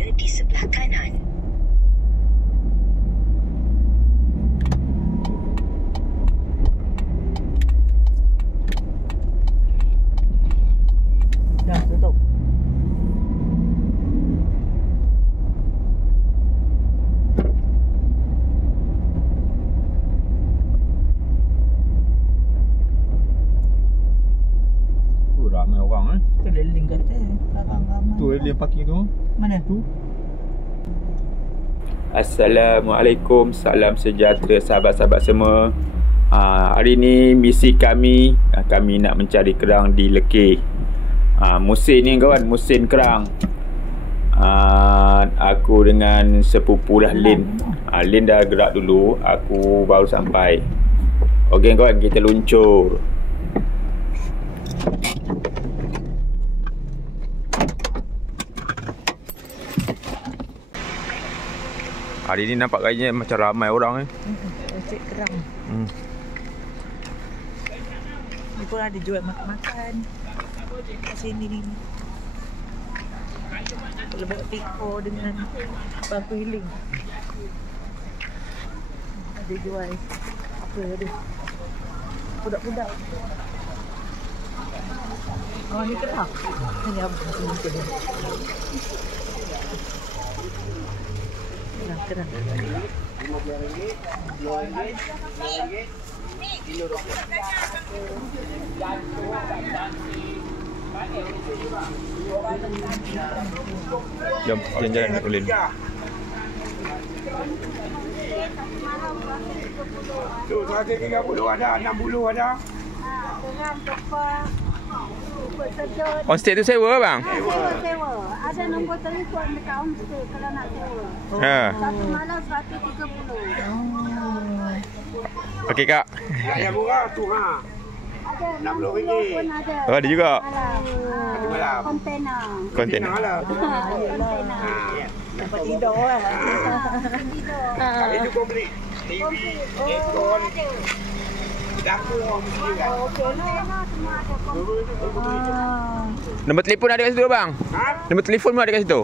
berada di sebelah kanan. Dah tutup. Ramai orang Keliling kata belakang ramai. Tu dia parking tu. Mana? Tu. Assalamualaikum, salam sejahtera sahabat-sahabat semua. Hari ni misi kami nak mencari kerang di Lekir. Musim ni kawan, musim kerang. Aku dengan sepupu dah Lin. Lin dah gerak dulu, aku baru sampai. Okey kawan, kita luncur. Hari ni nampak kayaknya macam ramai orang Cek kerang. Ni pun ada jual makan-makan kat sini ni. Boleh buat piko dengan bangku healing. Ada jual apa ada. Budak-budak. Oh ni kerang. Ni apa macam ni. Kerang. Jom, jalan-jalan nak Lin. Tu 130 ada, 60 ada. Dengan kepala sedut. Homestay tu sewa bang? Sewa. Ada nombor telefon dekat homestay kalau nak sewa. Satu malam 130. Okey kak. Yang murah tu ha. Ada 60 60 ringgit. pun ada. Oh, ada juga. Satu malam. Kontainer. Kontainer. lah. Kontainer. Dapat tidur lah. Kali tu komplit. TV, aircon, dapur orang mesti juga. Kontainer semua ada komplit. Nombor telefon ada kat situ bang? Ha? Nombor telefon pun ada kat situ?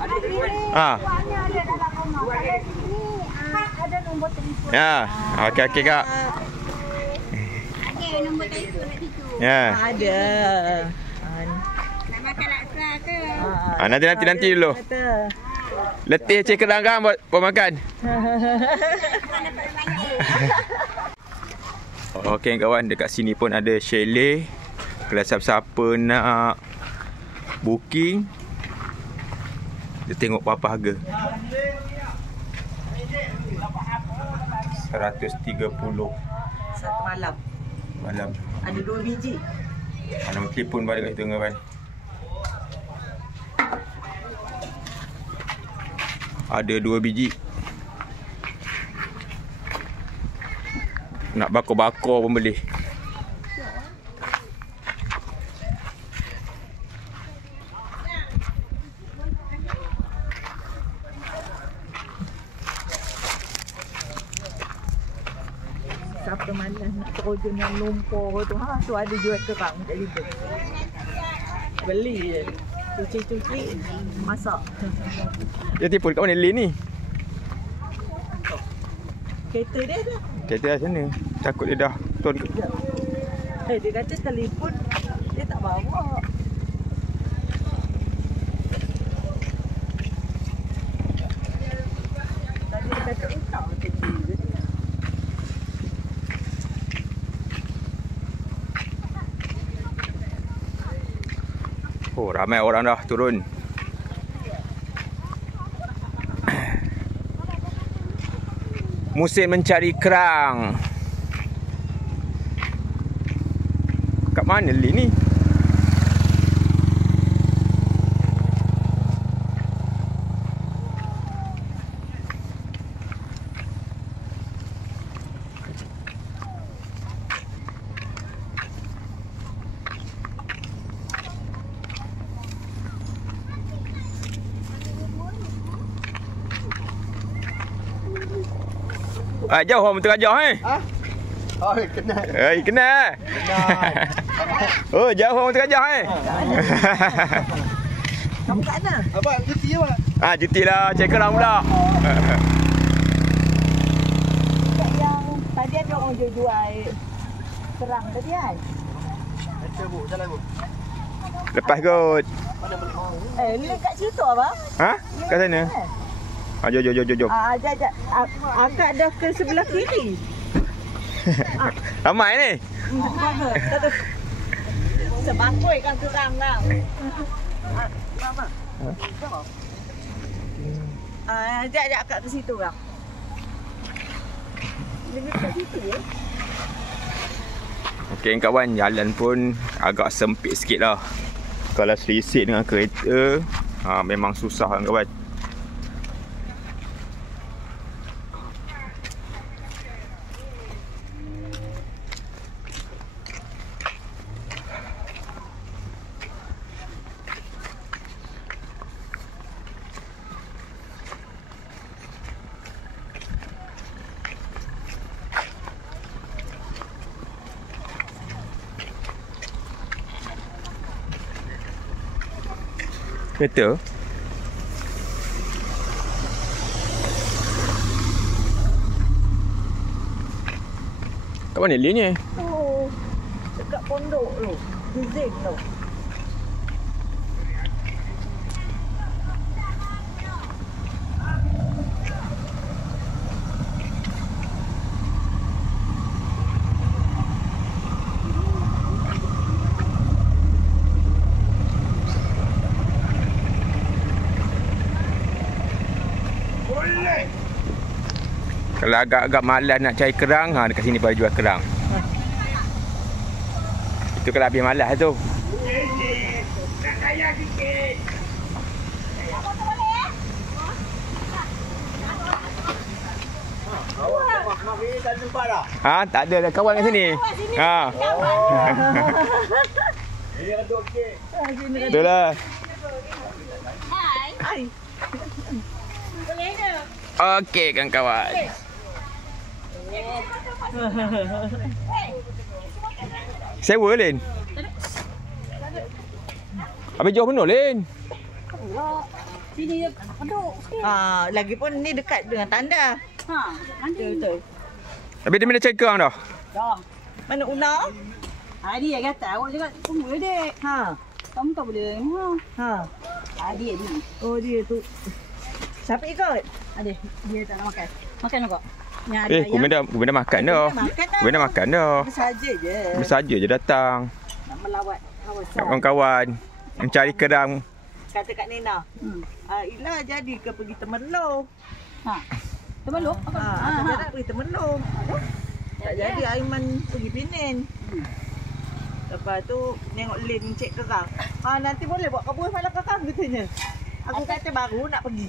Ada telefon. Buahnya ada dalam rumah. Kalau sini ada nombor telefon. Ya. Okey kak. Ada nombor telefon kat situ. Ya. Ada. Nak makan laksa ke? Nanti dulu. Letih cek kerang kan buat makan. Okey kawan, dekat sini pun ada chalet. Kalau siapa-siapa nak booking, dia tengok berapa harga. 130 Satu malam. malam. Ada 2 biji. Nombor telefon pun ada kat situ kawan. Ada 2 biji. Nak bakar-bakar pun boleh. Siapa malas nak terjun yang lumpur tu. Tu ada jual kerang kat situ. Beli je. Cuci-cuci, masak. Dia telefon kat mana Lin ni? Kereta dia tu. Kereta dah sana. Takut dia dah turun ke. Dia kata telefon dia tak bawa. Tadi dia kata tak tadi. Oh, ramai orang dah turun. Musim mencari kerang. Kat mana Lin ni? Jauh orang terajah Oh, kenal. Kenal. Oh, jauh orang terajah Kamu kat mana? Abang, cuti je, Pak. Cuti lah. Cek kerang pula. Yang tadi ada orang jual kerang tadi kan? Lepas kot. Ni kat situ apa? Ha? Kat sana. Jom. Ajak. Akak dah ke sebelah kiri. Ramai ni. Sebangkoi kan kerang lah. Apa? Ajak akak ke situ kan. Lebih kat situ ya. Okey kawan, jalan pun agak sempit sikit lah. Kalau selisik dengan kereta, memang susah kan kawan. Kereta? Kat mana lane ni? Oh, dekat pondok tu. Dizin tu. Kalau agak-agak malas nak cari kerang, dekat sini baru jual kerang. Itu kalau habis malas tu. Nak kaya sikit. Tak ada dah kawan kat sini. Ini reduk sikit. Betul lah. Hai. Boleh ke? Okey kan kawan. Sewa Lin. Habis jauh penuh Lin. Sini duduk sikit. Lagipun ni dekat dengan tanda. Nanti. Betul. Habis dia mana cari kerang dah? Dah. Mana Una? Dia kata awak cakap tunggu dek. Kamu tak boleh. Dia. Oh dia tu. Siapa ikut? Dia tak nak makan. Makan kau. Kumin dah makan dah. Kumin dah makan dah. Bersaja je. Bersaja je datang. Nak melawat kawasan. Nak kawan-kawan. Mencari kerang. Kata Kak Nina. Ila jadi ke pergi Temerloh. Temerloh? Aku nak pergi Temerloh. Tak jadi Aiman pergi Penang. Lepas tu tengok Lin cek kerang. Nanti boleh buat kabur malam kerang katanya. Aku kata baru nak pergi.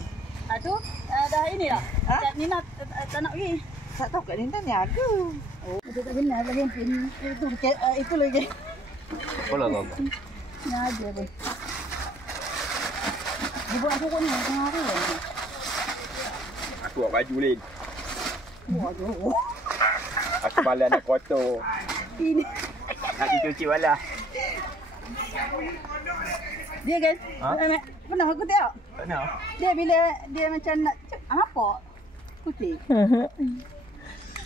Tu dah ini dah. Kak Nina tak nak pergi. Tak tahu Kak Nina ni ada. Itu tak benar lagi. Itu lagi. Boleh kau. Ni ada pun. Dia buat apa ni? Tengah apa? Aku buat baju Lin. Waduh. Aku malas nak kotor. Ini. Nak dicuci malas. Dia kan? Pernah aku tengok? Pernah. Dia bila dia macam nak apa? Kutip.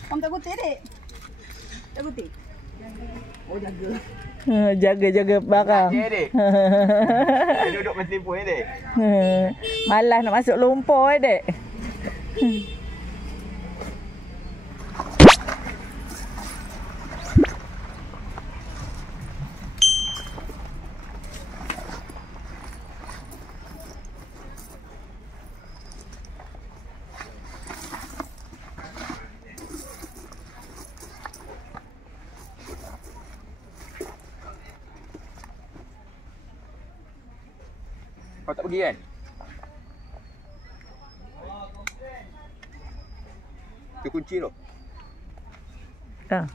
Kamu tak kutip dek? Tak kutip? Oh jaga. Jaga barang. Ya dek. Dia duduk mesti pun dek. Malas nak masuk lumpur dek. Kau tak pergi kan? Dia kunci tu. Kat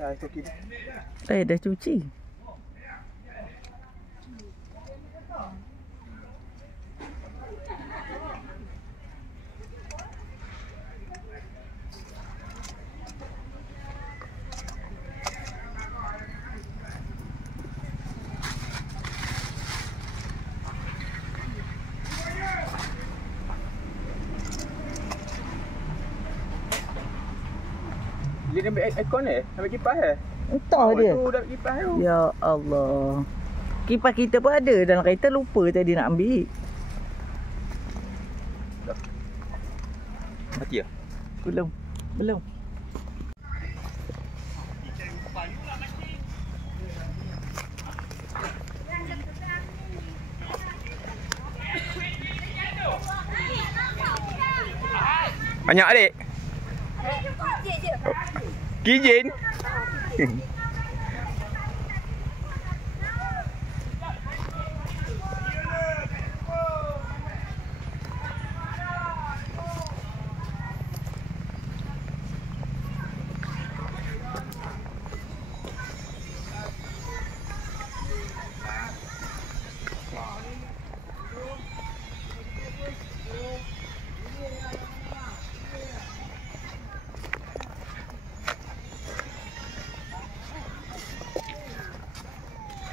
atas tu kini. Dah cuci. Dia ambil aircon ambil kipas Entah dia. Tu dah kipas tu. Ya Allah. Kipas kita pun ada dalam kereta, lupa tadi nak ambil. Mati ah. Belum. Banyak adik. Kijin.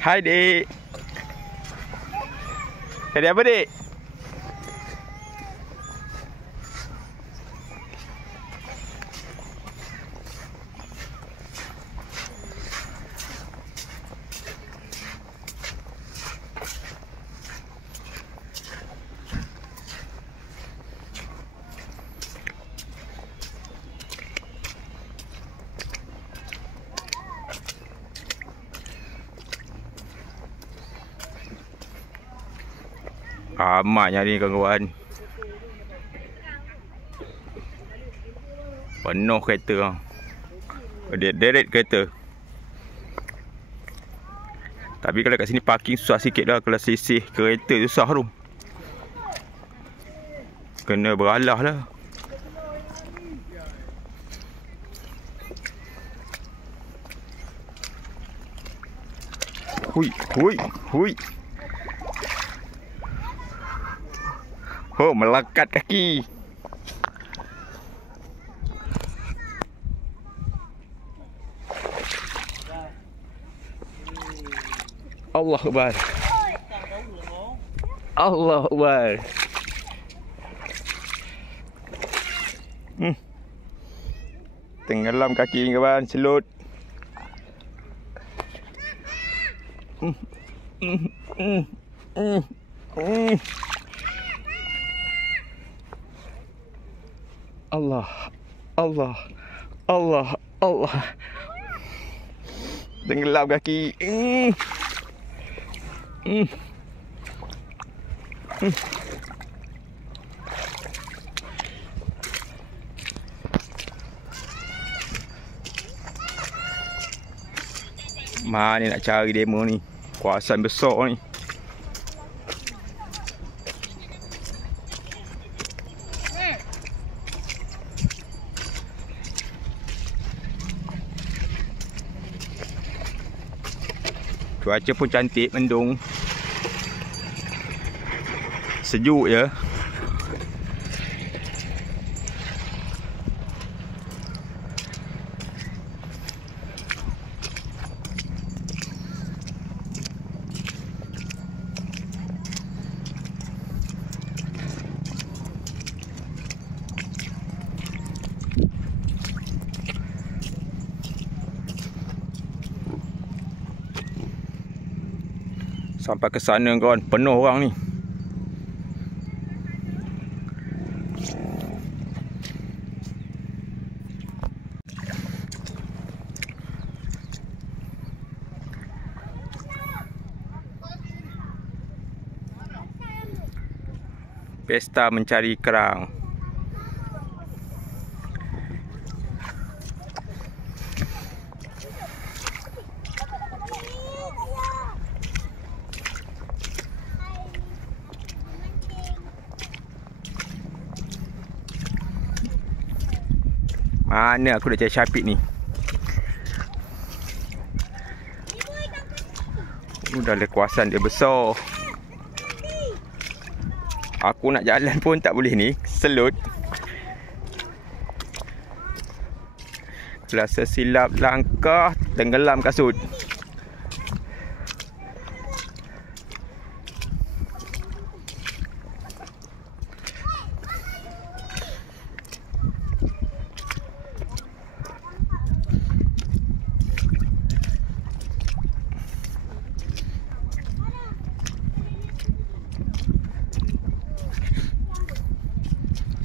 Hai dik. Ada apa dik? Amatnya ni kawan-kawan. Penuh kereta. Deret kereta. Tapi kalau kat sini parking susah sikit lah. Kalau sisih kereta susah tu. Kena beralah lah. Hui. Oh, melekat kaki. Allah Akbar. Allah Akbar. Tenggelam kaki ni kawan, celut. Allah. Tenggelam kaki. Mana nak cari demo ni? Kawasan besar ni. Cuaca pun cantik, mendung. Sejuk je. Sampai ke sana kawan, penuh orang ni. Pesta mencari kerang. Mana aku nak cari Syafiq ni? Dah le kawasan dia besar. Aku nak jalan pun tak boleh ni, selut. Rasa silap langkah, tenggelam kasut.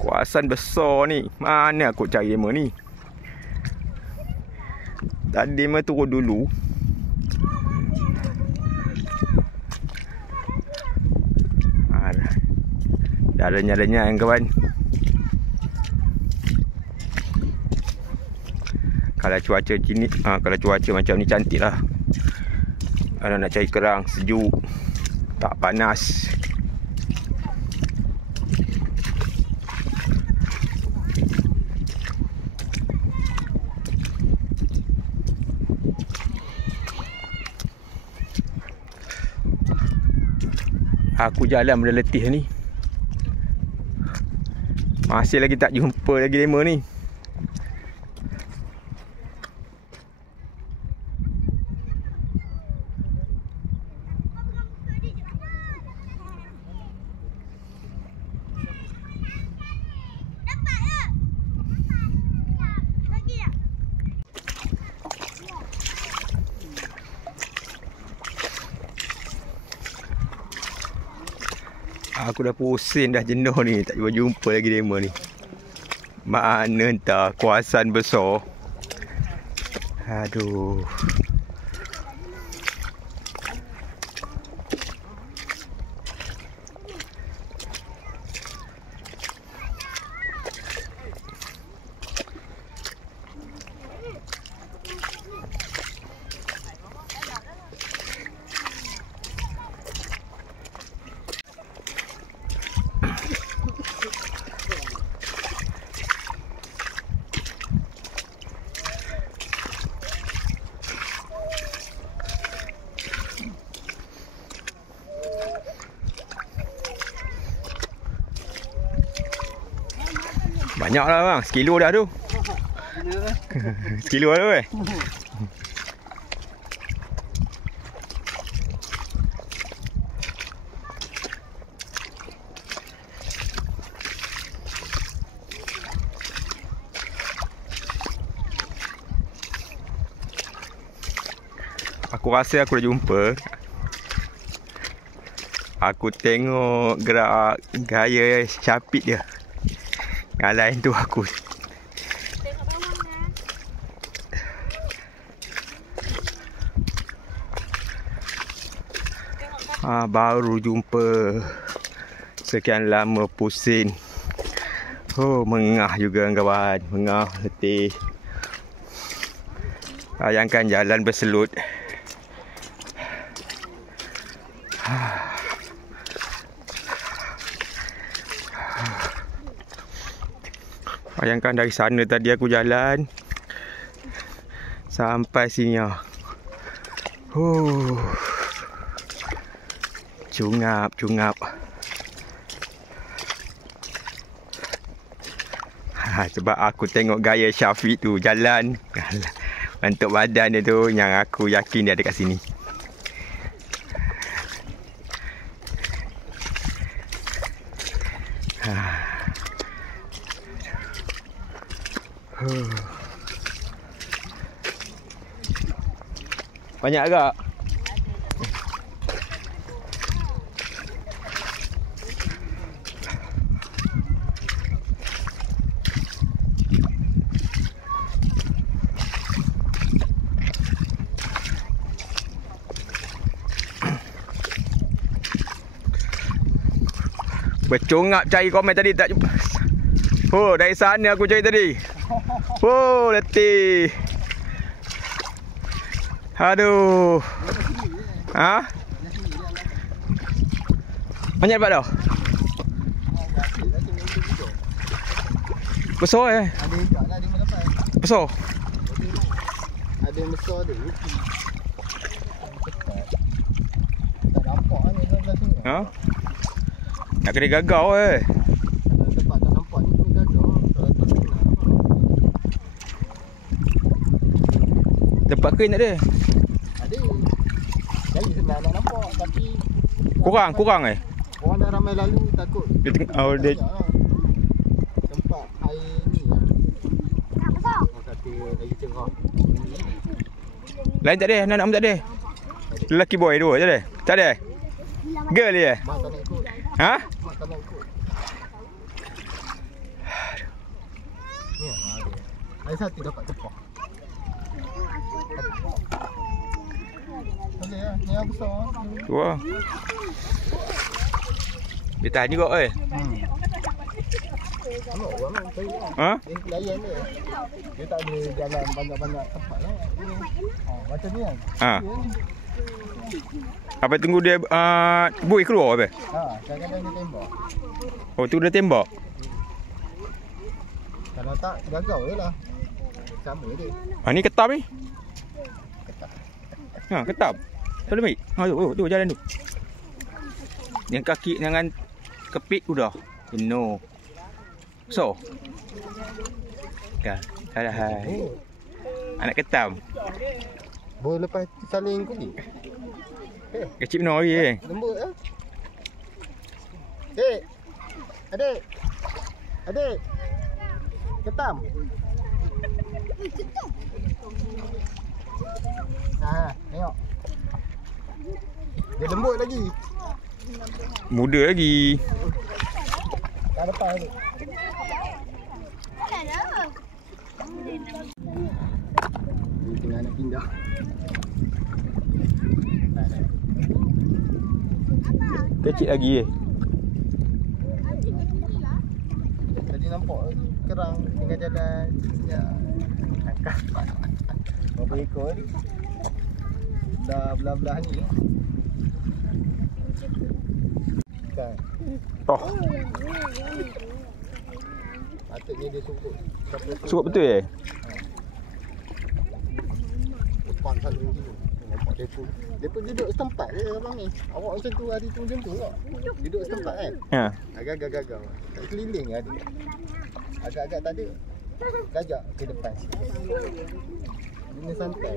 Kawasan besar ni. Mana aku cari demo ni? Tadi demo turun dulu. Dah renyah-renyah yang kawan. Kalau cuaca gini, kalau cuaca macam ni cantik lah. Kalau nak cari kerang sejuk, tak panas. Aku jalan benda letih ni. Masih lagi tak jumpa lagi demo ni. Aku dah pusing dah, jenuh ni. Tak jumpa lagi demo ni. Mana entah kawasan besar. Aduh. Banyak lah bang, sekilo dah tu. Sekilo dah tu eh. Aku rasa aku dah jumpa. Aku tengok gerak gaya capit dia. Yang lain tu aku. Tengok bawang kan. Baru jumpa. Sekian lama pusing. Oh, mengah juga kawan. Mengah, letih. Bayangkan jalan berselut. Bayangkan dari sana tadi aku jalan sampai sini. Cungap. Sebab aku tengok gaya Syafiq tu jalan. Bentuk badan dia tu yang aku yakin dia ada kat sini. Banyak agak. Bercongap cari komen tadi tak jumpa. Dari sana aku cari tadi. Letih. Aduh. Banyak dapat dah? Besar eh? Ada ikan lah dia dapat. Besar? Ada yang besar tu. Tak nampak ni sebelah sini. Nak kena gagau eh. Kalau tempat tak nampak ni kena gagau. Kalau tak kena nampak. Tempat kain tak ada? Ada. Jadi senang nak nampak tapi Kurang eh? orang dah ramai lalu takut. Dia dia Tempat air ni lah. Orang kata lagi cerah. lain tak ada, anak-anak pun tak ada. Lelaki boy dua je ada. Tak ada? Girl dia? Mak tak nak ikut. Ha? Mak tak nak ikut. Ni ada. Ada satu dapat cepak. Boleh lah. Ni yang besar. Wah. Dia tahan juga Nampak orang kan cari lah. Ha? Dia layan dia. Dia tak ada jalan banyak-banyak tempat lah. Macam ni kan. Ha. Apa tunggu dia buih keluar apa? Kadang-kadang dia tembak. Oh, tu dia tembak. Kalau tak, gagau je lah. Sama dia. Ni ketam ni. Ketam. Tu lebih. Tu jalan tu. Yang kaki dengan kepit tu dah. No. So. Dah. Salah hai. Anak ketam. Boleh lepas saling kulit. Kecil benar lagi Lembut lah. Adik. Adik. Adik. Ketam. Tengok. Dia lembut lagi. Muda lagi. Kat depan tu. Dia tengah nak pindah. Kecil lagi Tadi nampak kerang tengah jalan. Ya. Angkat. Berapa ekor ni? Dah belah-belah ni. Kan. Toh. Patutnya dia sukut. Suruh betul Depan selalu dulu. Nampak Depa duduk setempat je abang ni. Awak macam tu hari tu macam tu tak? Duduk setempat kan? Ha. Agak-agak. Tak keliling ada. Agak-agak tak ada. Gajak ke depan. Ini santai.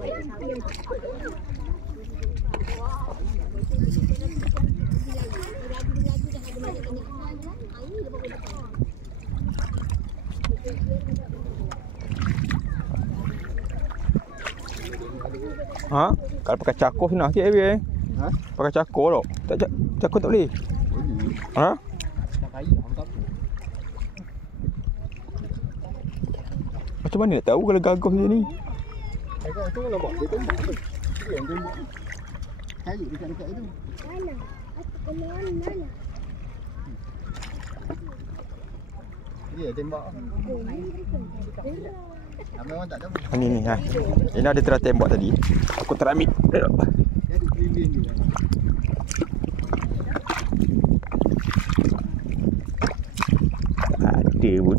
Ha? Kalau pakai cakor senang sikit Ha? Pakai cakor tak. Cakor tak boleh. Boleh. Ha? Tak payah tak apa. Macam mana nak tahu kalau gagah macam ni? Agak tu nampak dia tembak tu. Dia yang tembak. Cari dekat-dekat itu. Mana? Aku mana? Dia tembak. Memang tak tahu. Ni ha. Ini ada teras tembak tadi. Aku teramik. Dia ada keliling dia. Ada pun.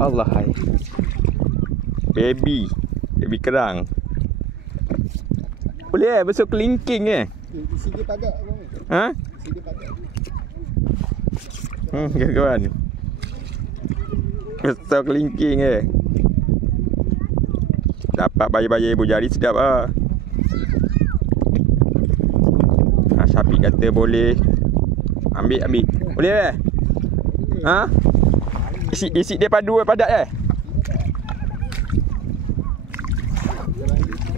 Allah hai. Baby kerang. Boleh besok kelingking Isi dia padat abang ni. Ha? Isi dia padat. Kawan. Besok kelingking Dapat bayar-bayar ibu jari sedap Syafiq kata boleh. Ambil. Boleh Ha? Isi dia padu padat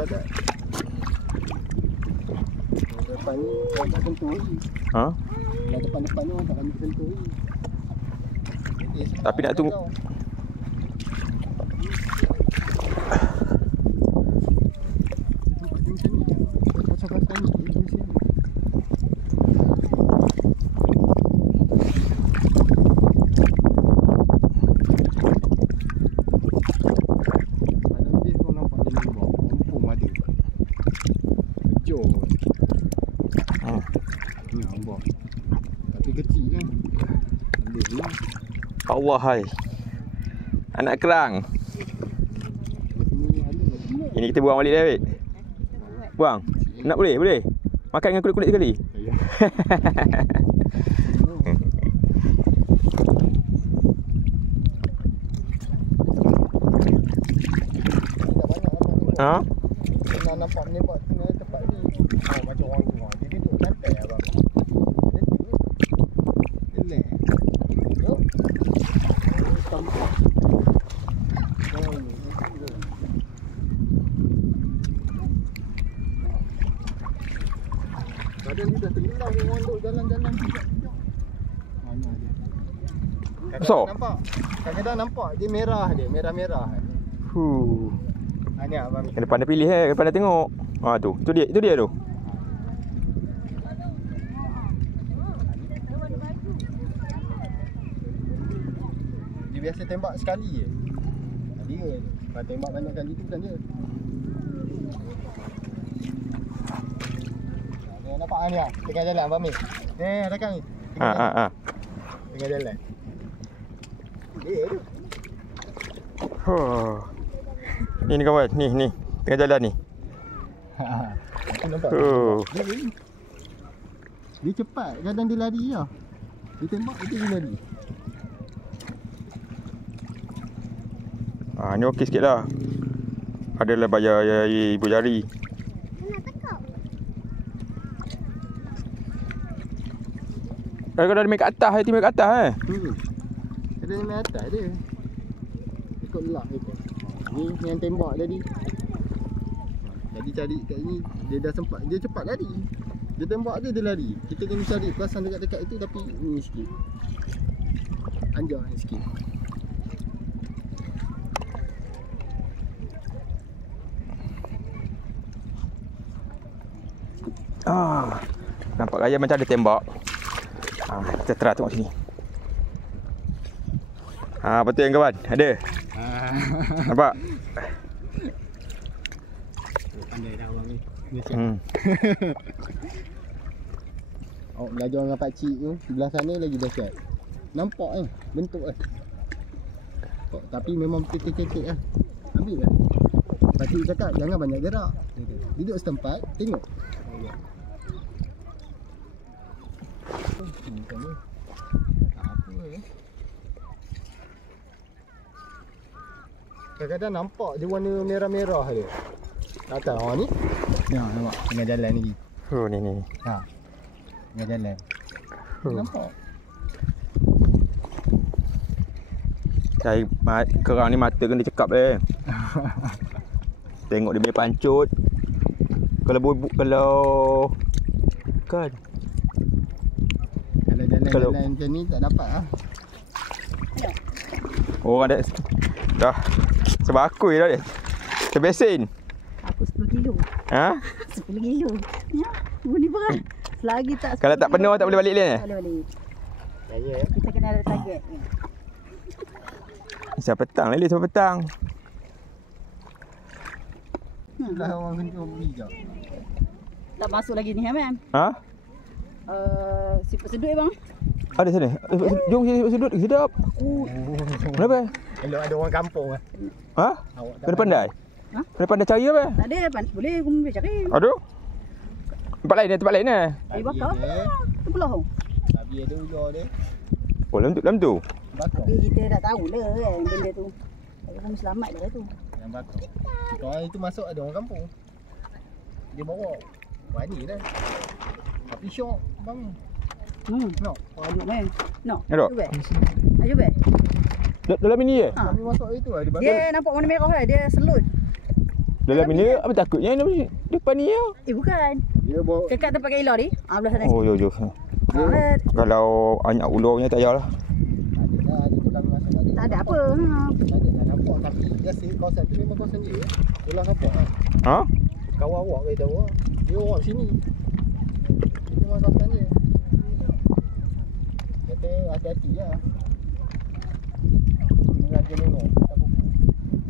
Padat. Depan ni orang tak sentuh lagi. Ha? Yang depan-depan ni orang tak kami sentuh lagi. Tapi nak tunggu. Tapi kecil kan. Boleh lah. Allah hai. Anak kerang. Ini kita buang balik dah, Wik. Buang. Nak boleh? Makan dengan kulit-kulit sekali. Ha? Nak nampak menembak tengah tempat ni. Macam orang tu. Dia duduk santai abang. Relax. Duduk. Tampak. Kadang dia dah tenggelam orang duk jalan-jalan pijak. Mana dia? So. Kadang-kadang nampak dia merah dia, merah-merah. Ni abang. Kena pandai pilih kena pandai tengok. Tu dia tu. Dia biasa tembak sekali je. Dia kalau tembak banyak kali tu bukan dia. Ni nampak ni ah, tengah jalan abang ni. Ni rakan ni. Tengah jalan. Dia tu. Ni kawan, ni tengah jalan ni. Aku nampak. Dia cepat, kadang dia lari lah. Dia tembak, dia lari. Ni okey sikit lah. Adalah bayar ibu jari. Kalau dah main kat atas, dia main kat atas Ada main atas dia. Ikut lak ikut. Ni yang tembak tadi. Jadi cari kat ni, dia dah sempat, dia cepat lari. Dia tembak dia lari. Kita kena cari perasan dekat-dekat itu tapi ni sikit. Anjak sikit. Nampak gaya macam ada tembak. Kita try tengok sini. Betul yang kawan? Ada. Nampak? Pandai dah abang ni. Awak belajar dengan pakcik tu, sebelah sana lagi dahsyat. Nampak bentuk tapi memang ketik-ketik lah. Ambil lah. Pakcik cakap jangan banyak gerak. Duduk setempat, tengok. Kadang-kadang nampak dia warna merah-merah dia. Atas ni. Nampak tengah jalan ni. Ni. Tengah jalan. Nampak. Cari kerang ni mata kena cekap Tengok dia punya pancut. Kalau kan. Kalau jalan-jalan macam ni tak dapat lah. Orang dah sebakui dah dia. Sebesin. Aku 10 kilo. 10 kilo. Ya, bunyi berat. Selagi tak Kalau tak penuh tak boleh balik dia. Tak boleh balik. Saya Kita kena ada target. Sampai petang lagi, sampai petang. itulah orang kena beli je. Tak masuk lagi ni, Hamam. Siput sedut bang. Ada sana. Jom siput sedut sedap. Kenapa? Elok ada orang kampung ah. Kena pandai. Kena pandai cari apa? Tak ada, boleh aku boleh cari. Aduh. Tempat lain Bakar. Tu belah. Tapi ada ular dia. Oh, dalam tu. Bakar. Tapi kita tak tahulah kan benda tu. Aku pun selamat dah tu. Yang bakar. Kalau itu masuk ada orang kampung. Dia bawa. Berani dah. Tapi syok bang. No. Aduh meh. No. Ada. Ayo be. Dalam ini je? Kami masuk itu ada bakar. Dia nampak warna merah kan, dia selut. Dalam ini apa takutnya depan ni ya? Bukan. Dia bawa Dekat tempat Kaila ni. Belah sana. Oh, yo. Kalau banyak ularnya tak payahlah. ada kami masuk ada. Tak ada apa. Ada tak nampak tapi biasa kawasan tu memang kawasan dia. Ular nampak ah. Kawan awak ke tahu ah. Dia orang sini. Memang kawasan dia. Kata hati-hati lah. Mengajar tengok tak buku.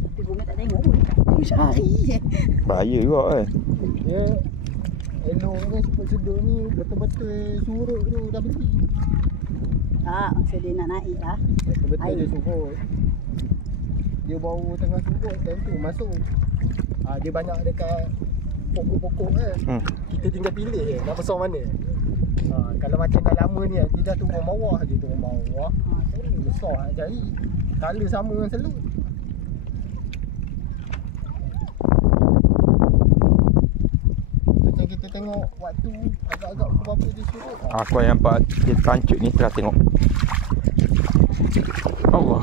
Tapi Gomez tak tengok pun. Aku cari je. Bahaya juga Dia elok ni siput sedut ni betul-betul surut tu dah berhenti. Masa dia nak naik lah. Betul-betul dia surut. Dia baru tengah surut dan tu masuk. Dia banyak dekat pokok-pokok kan. Kita tinggal pilih je nak besar mana. Kalau macam dah lama ni dia dah turun bawah, dia turun bawah. Besar nak cari. Color sama dengan selut. Macam kita tengok waktu agak-agak pukul berapa dia surut. Aku yang nampak dia pancut ni tengah tengok. Allah.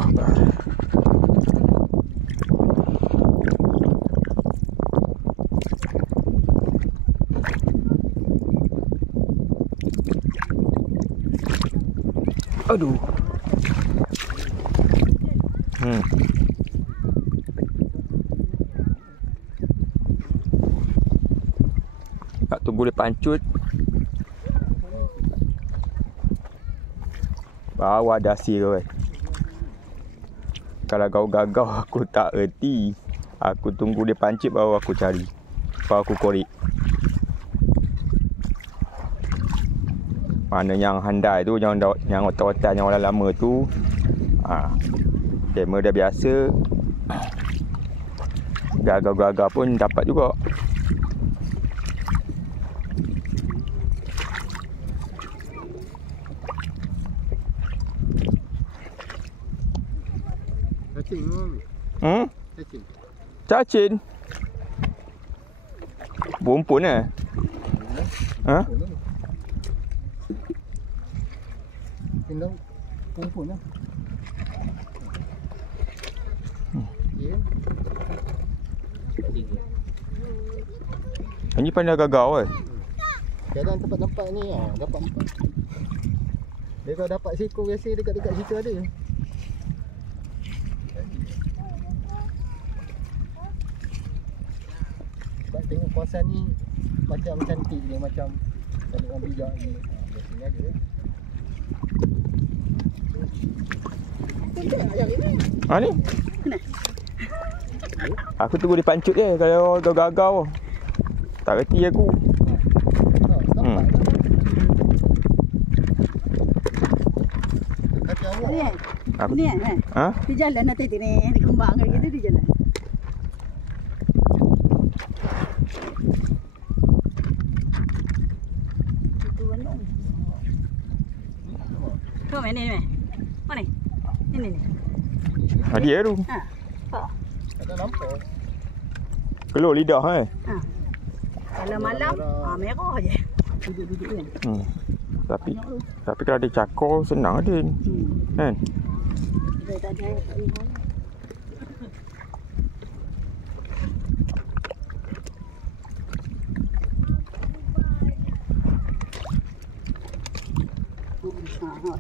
Aduh. Tak tunggu dia pancut. Bawa dasi kau. Kalau kau gagal aku tak erti. Aku tunggu dia pancit baru aku cari. Baru aku korek. Mana yang handai tu, yang otak-otak yang orang lama tu. Kamera dah biasa. Gagal-gagal pun dapat juga. Cacing tu. Cacing. Cacing. Bumpun eh? Ha? Tinggal kumpul lah. Ya. Ini pandai gagal eh. Kadang tempat-tempat ni dapat 4. Dia kalau dapat seekor biasa dekat-dekat situ ada. Sebab tengok kawasan ni macam cantik dia, macam tak ada orang bijak ni. Biasanya ada. Ni? Aku tunggu dia pancut je. Kalau kau gagal tak reti aku. Ni kan? Dia jalan nanti ni, dia kembang gitu dia jalan. Kau main ni. Mana? Ini. Dia tu. Ada nampak. Keluar lidah Kalau malam merah je. Duduk ni. Tapi kalau dia cakor senang dia. Kan? Dia tak ada air kat ni.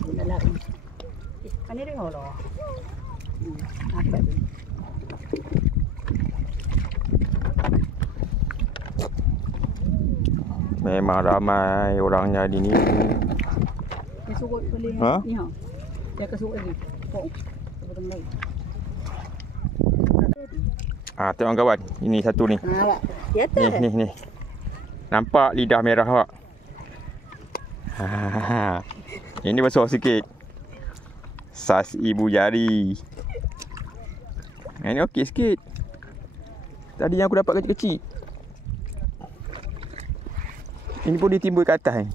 Dia lari. Kan dia dengar lah. Apa tu? Memang ramai orangnya di ni. Dia surut boleh ni ha. Dia akan surut lagi. Potong lagi. Tengok kawan. Ini satu ni. Nampak? Di atas. Ni. Nampak lidah merah tak? Ini besar sikit. Saiz ibu jari. Ini okey sikit. Tadi yang aku dapat kecil-kecil. Ini pun ditimbul kat atas ni.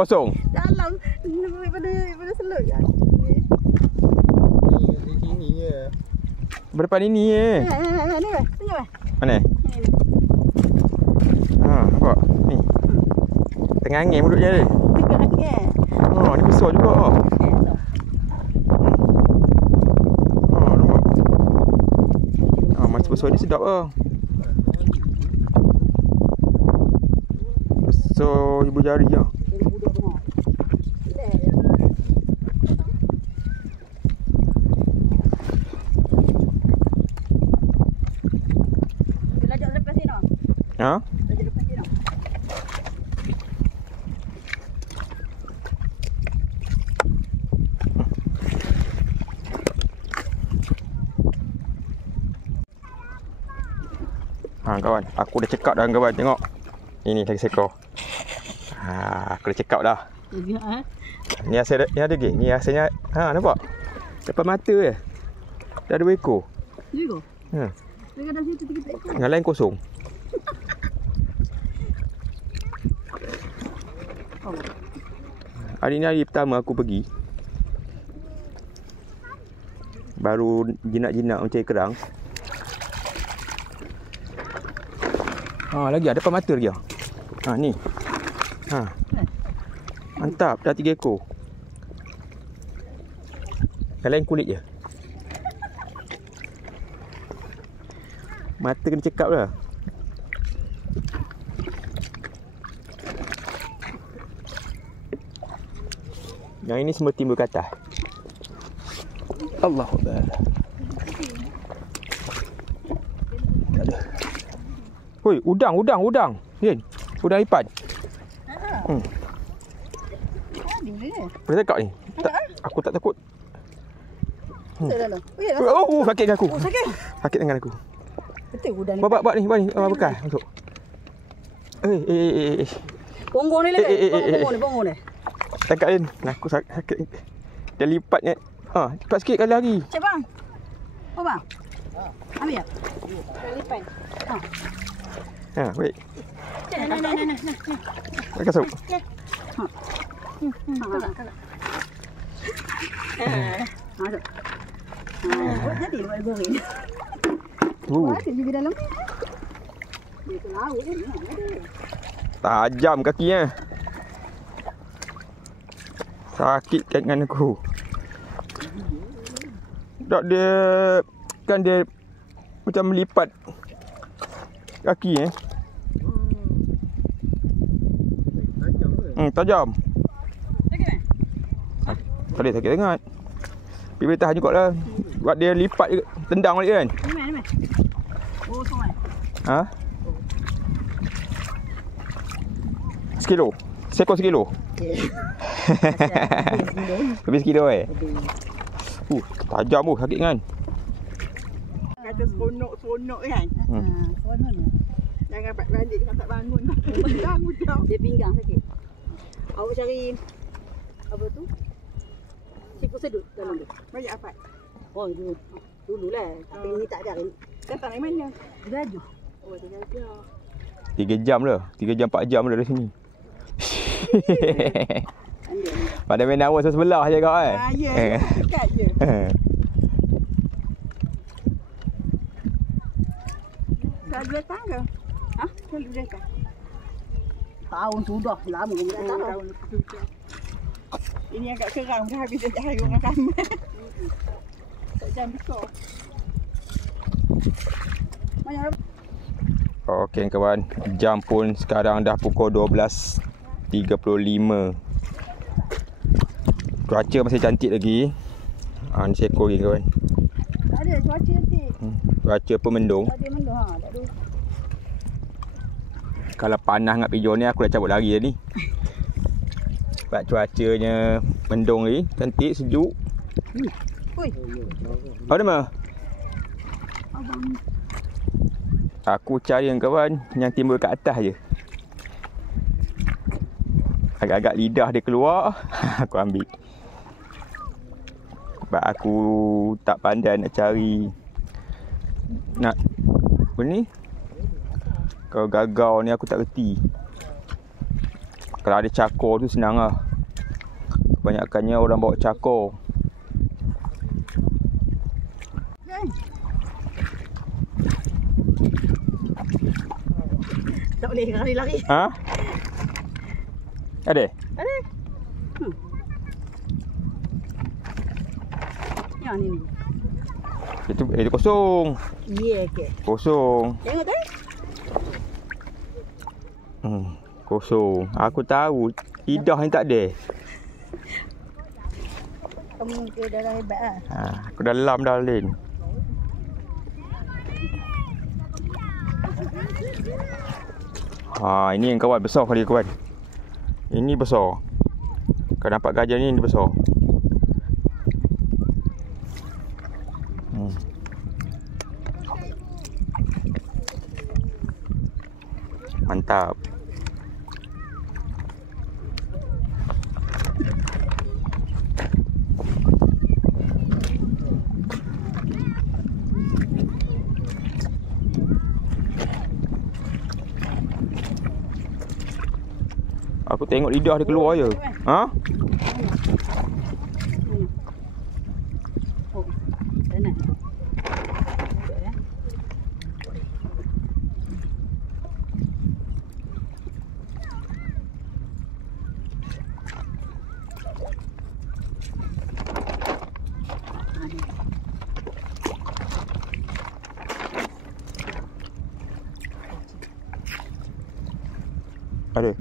Kosong. Dalam daripada selut kan. Di sini je. Berdepan ini je. Ni weh, tunjuk weh. Mana? Ni. Nampak? Ni. Tengah angin mulut dia. Ni besar juga. Nampak? Macam besar ni sedap lah. Besar ibu jari lah. Ha? Kawan, aku dah cekap dah kawan, tengok. Ini lagi seekor. Aku dah cekap dah. Ni asal ni ada ke? Ni asalnya nampak? Depan mata je. Dah 2 ekor. 2 ekor? Dekat dalam situ 3 ekor. Yang lain kosong. Hari ni hari pertama aku pergi. Baru jinak-jinak mencari kerang. Lagi ada depan mata lagi. Ha ni. Ha. Mantap, dah 3 ekor. Yang lain kulit je. Mata kena cekap lah. Yang ini semua timbul ke atas. Allahuakbar. Hoi, udang. Yen, udang lipat. Ada ni. Boleh cakap ni? Tak, aku tak takut. Betul dah. Oh, sakit dengan aku. Oh, sakit. Sakit dengan aku. Betul udang ni. Bawa ni, bekas. Masuk. Bonggong ni lah. Bonggong ni. Tangkap Yen. Aku sakit. Dia lipatnya. Ha, cepat sikit kali lari. Cik bang. Oh bang. Ambil ya. Lipat. Ha. Ha, baik. Nah. Lekas masuk. Masuk. Jadi buat goreng. Ada juga dalam ni. Dia tu laut ni. Tajam kakinya. Sakit dengan aku. Tak dia kan dia macam melipat kaki tajam. Sakit Tak ada sakit sangat. Tapi boleh tahan jugalah. Buat dia lipat je, tendang balik kan. Ni. Oh, semai. Ha? Sekilo. Seekor sekilo. Lebih sekilo tajam sakit kan. Kata seronok kan. Seronok ni. Jangan balik tak bangun. Udang. Dia pinggang sakit. Awak cari apa tu? Siku sedut dalam tu. Banyak apa? Oh, dululah. Tapi ni tak ada. Datang dari mana? Gajuh. Oh, dia jaga. 3 jam lah. 3 jam 4 jam dah dari sini. Pada main awas sebelah je kau kan. Ya. Dekat je. Selalu datang ke? Ha? Selalu datang. Tahun sudah lama kena datang. Tahun lepas tu. Ini agak kerang dah habis dah hari orang ramai. Tak jam besar. Banyak Okey kawan, jam pun sekarang dah pukul 12.35. Cuaca masih cantik lagi. Ni seekor lagi kawan. tak ada cuaca nanti. Cuaca pun mendung. Tak ada mendung tak ada. Kalau panas dengan pijon ni aku dah cabut lari tadi. Sebab cuacanya mendung ni, cantik, sejuk. Oi, Apa nama? abang. Aku cari yang kawan yang timbul kat atas je. Agak-agak lidah dia keluar, aku ambil. Sebab aku tak pandai nak cari. Nak apa ni? Kalau gagau ni aku tak reti. Kalau ada cakor tu senang lah. Kebanyakannya orang bawa cakor. Tak boleh lari-lari. Ha? Ada? Ada. Yang ni. Itu kosong. Ya ke. Kosong. Tengok tadi. Kosong. Aku tahu lidah ni tak ada. Kamu ke dalam hebat ah. Aku dalam dah Lin. Ini yang kawan besar kali kawan. Ini besar. Kau nampak gajah ni besar. Mantap. Aku tengok lidah dia keluar je. Ha? Oh. Tenang. Ada.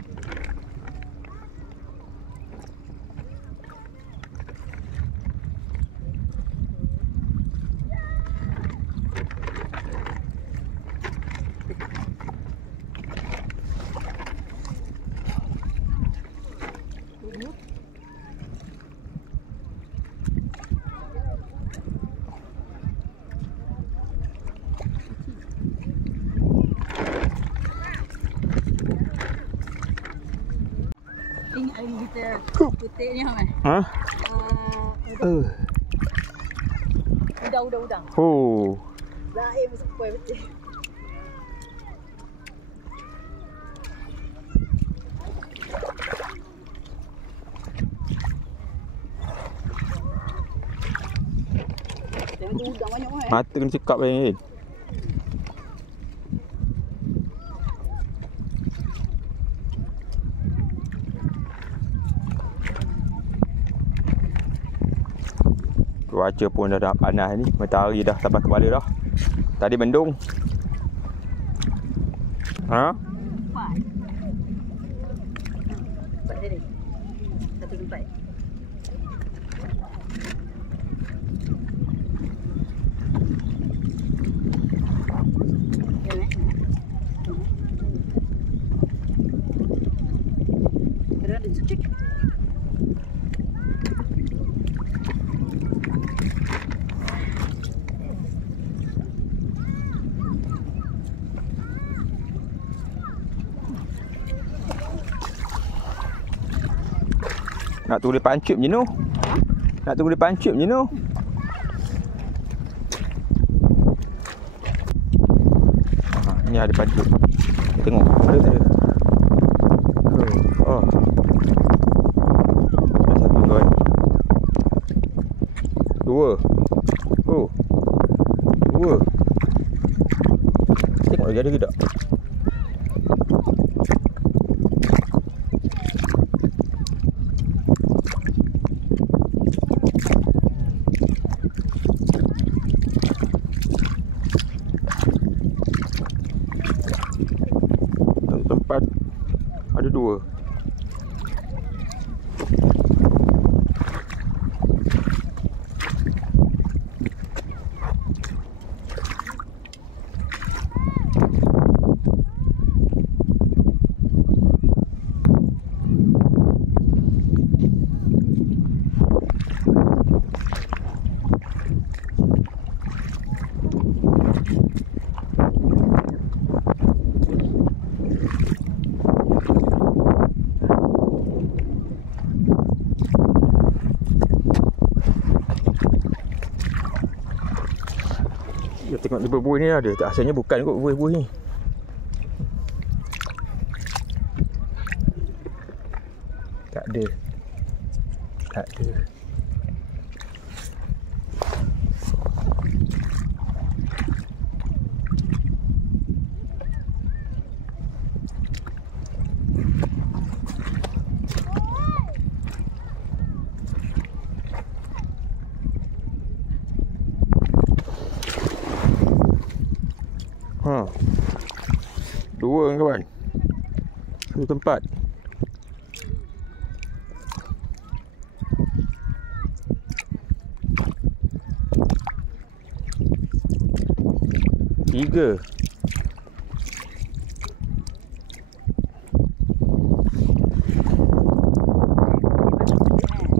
Ingat lagi kita kutip ni Hamad. Ha? Udang. Oh. Zahir masuk kuih betul. Tengok tu udang banyak kan. Mata kena cekap ni. Cuaca pun dah panas ni. Matahari dah sampai kepala dah. Tadi mendung. Ha? Empat tadi. Satu empat. Ada sikit. Nak tunggu dia pancup je tu. Nak tunggu dia pancup je tu. Ni ada pancup. Kita tengok. Ada tak ada? Oh. Ada satu kawan. Dua. Oh. Dua. Tengok lagi ada ke tak? Tempat ada dua. Ya, tengok di buih ni ada. Asalnya bukan kot buih-buih ni. Tak ada. Tak ada. Ha. Dua kawan. Satu tempat. Tiga.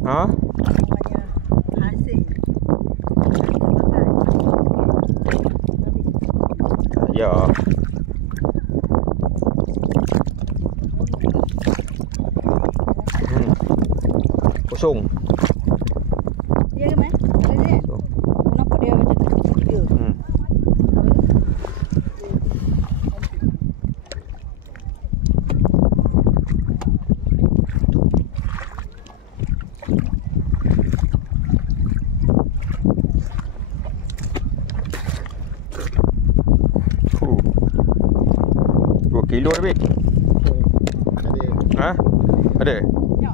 Ha? Hasil. Ya. Kosong. Dia ke mana? Ada. Nampak dia macam tu. Tiga. Kilo lebih. Ada. Ha? Ada? Ya.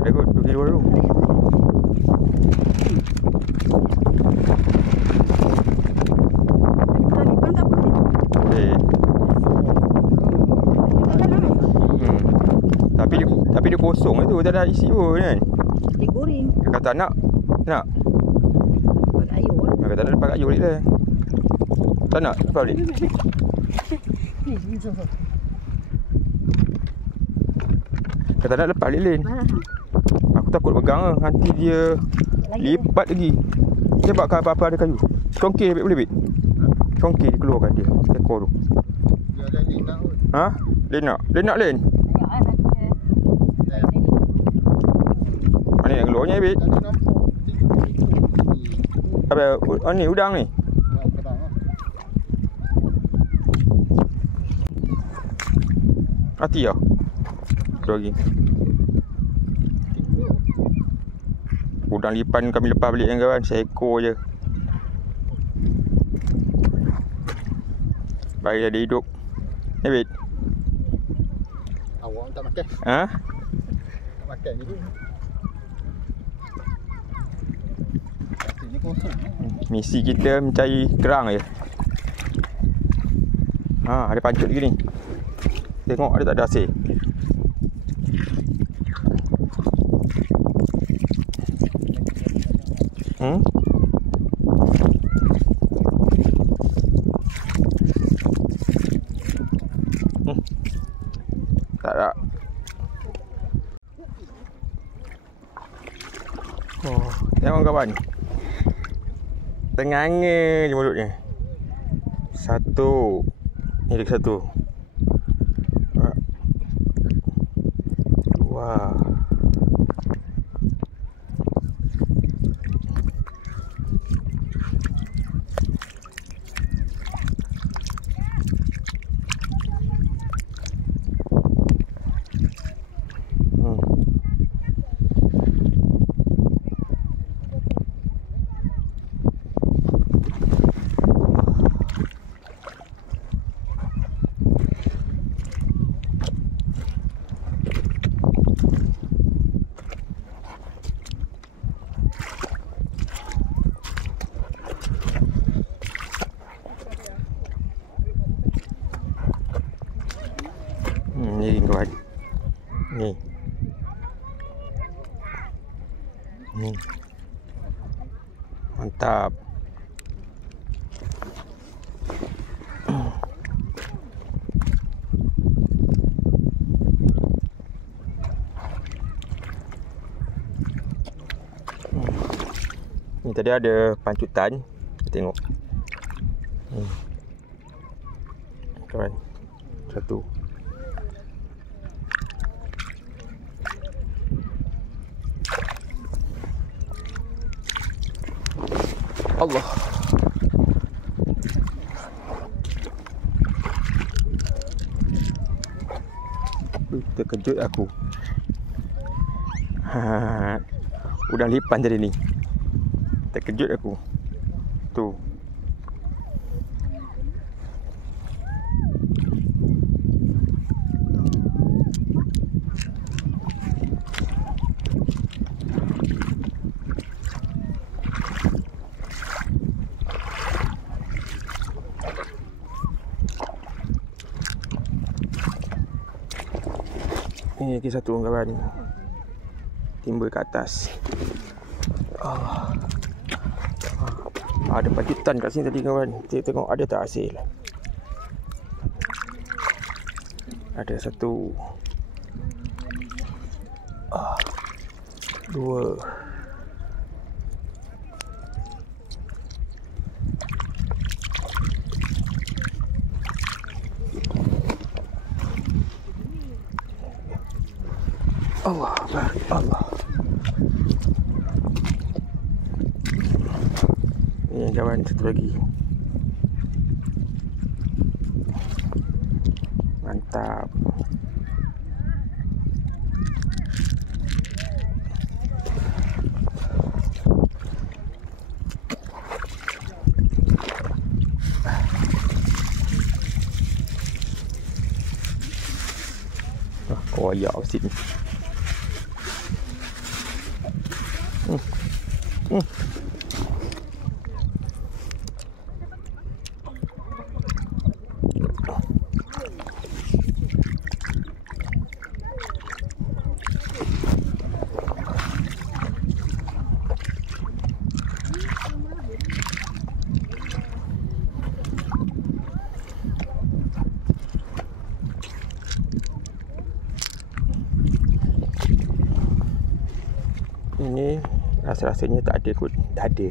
Ada kot 2 kilo dulu. Tadi pun tak boleh. Eh. tak ada isi pun kan. Dia goreng. Dia kata nak. Buat air lah. Dia kata nak lepas kayu balik dah. Tak nak lepas balik. Ni, so. Kata nak lepas balik Lin. Aku takut pegang lah. Nanti dia lipat lagi. Dia buat apa-apa ada kayu. Congkir boleh bit? Congkir dikeluarkan dia. Ekor tu. Dia ada linak pun. Ha? Lin nak? Lin nak Lin? Mana yang keluarnya bit? Tadi nampak. Apa? Ni udang ni? Kedang lah. Mati lah. Dua lagi. Udang lipan kami lepas balik kan kawan. Seekor je. Baiklah dia hidup. Ni bit? Awak tak makan. Ha? Tak makan je tu. Rasanya kosong. Misi kita mencari kerang je. Ha, ada pancut lagi ni. Tengok ada tak ada hasil. Tak ada. Oh, tengok kawan. Tenganga je mulutnya. Satu. Ni lagi satu. Dua. Ni kawan. Ni. Ni. Mantap. Ni tadi ada pancutan. Tengok. Kawan. Satu. Allah. Terkejut aku. Udang lipan tadi ni. Terkejut aku. Tu. Ini lagi satu kawan. Timbul ke atas. Ada pancutan kat sini tadi kawan. Kita tengok ada tak hasil. Ada satu. Dua. Allah barik Allah. Ini kawan satu lagi. Mantap. Koyak asyik ni. rasa-rasanya tak ada kot. Tak ada.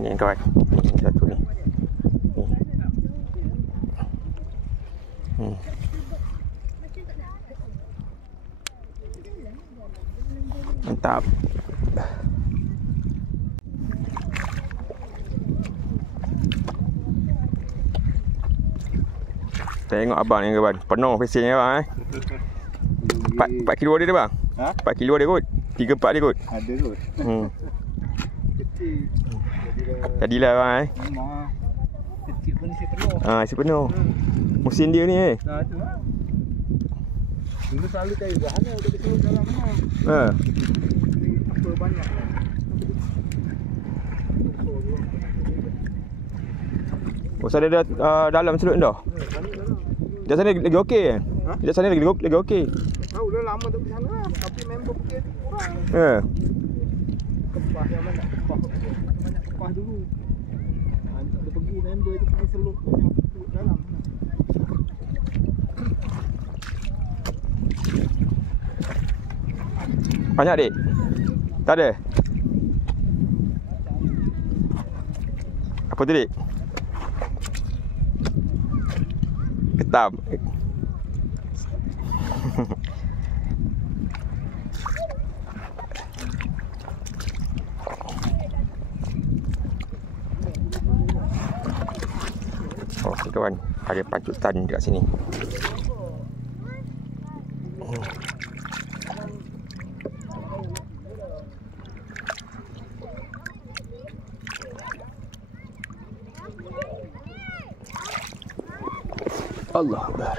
Ni kawan. Ni satu ni. Mantap. Tengok abang ni kawan. Penuh fishing ni abang 4 kilo dia bang? Ha? 4 kilo dia kot? 3-4 dia kot? Ada kot. Kecil. Jadilah bang Memang kecil pun isi penuh. isi penuh. Musim dia ni Nah, tu lah. Dulu selalu cari bahannya udah betul dalam mana. Apa banyak. Pasal dia dah dalam selut dah. Di sana lagi okey kan? Di sana lagi okey. Tahu dah lama tak pergi sana lah. Tapi member pergi tu kurang. Kepah yang banyak kepah. Banyak kepah dulu. Dia pergi member tu pergi selut banyak dalam. Banyak dik? Tak ada? Apa tu dik? Ketam. Oh kawan, ada pancutan dekat sini. Allah Akbar.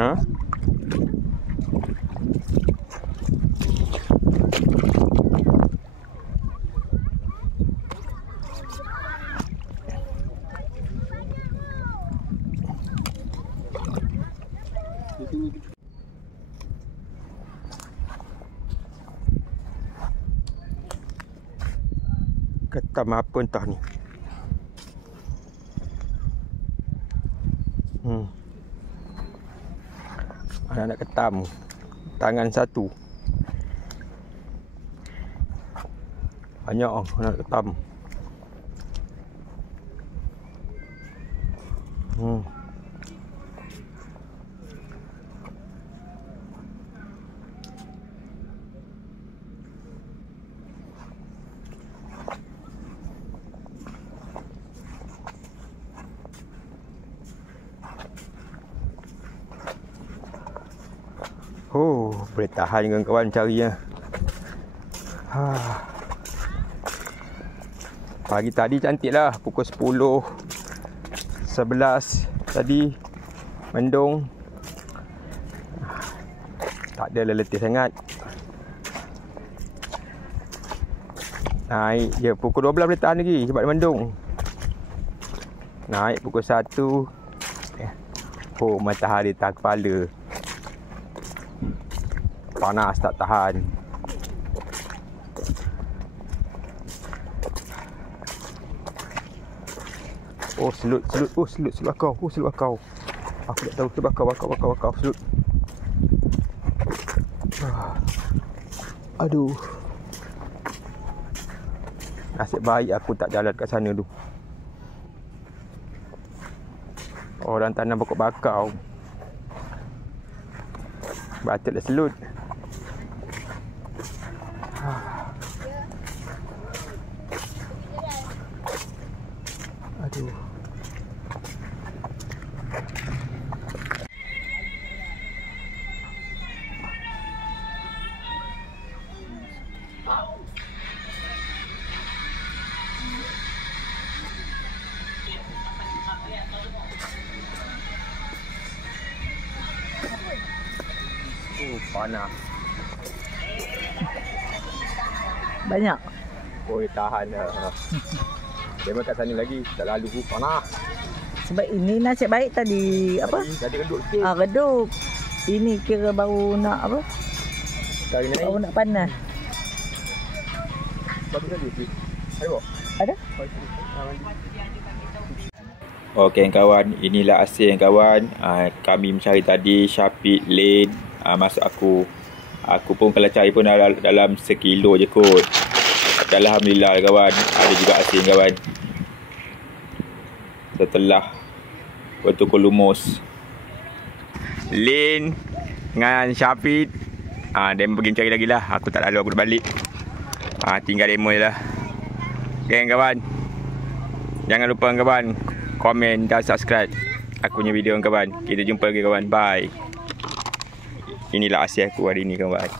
Ha? Ketam apa entah ni. Anak-anak ketam. Tangan satu. Banyak anak ketam. Oh, boleh tahan dengan kawan carinya. Pagi tadi cantik lah. Pukul 10 11 tadi mendung. Tak ada letih sangat. Naik je pukul 12 boleh tahan lagi sebab dia mendung. Naik pukul 1. Oh, matahari tak kepala. Panas tak tahan. Oh selut. Oh selut bakau. Oh selut bakau. Aku tak tahu selut bakau selut. Aduh. Nasib baik aku tak jalan kat sana tu. Orang tanam pokok bakau. Patutlah selut. Aduh. Panas. Banyak. Oh, tahan lah. Dia makan sana lagi. Tak lalu panah. Sebab ini nasib baik tadi apa? Tadi redup sikit. Redup. Ini kira baru nak apa? Kali naik. Baru nak panas. Bagus tadi. Ada tak? Ada? Okey kawan, inilah hasil kawan. Kami mencari tadi Syafiq, Lane, masuk aku. Aku pun kalau cari pun dalam sekilo je kot. Tapi alhamdulillah kawan, ada juga hasil kawan. Setelah betul lumus. Lane dengan Syafiq dia pergi cari lagi lah. Aku tak lalu, aku dah balik. Tinggal demo je lah. Okay kawan, jangan lupa kawan komen dan subscribe aku punya video kawan. Kita jumpa lagi kawan. Bye. Inilah hasil aku hari ni kawan.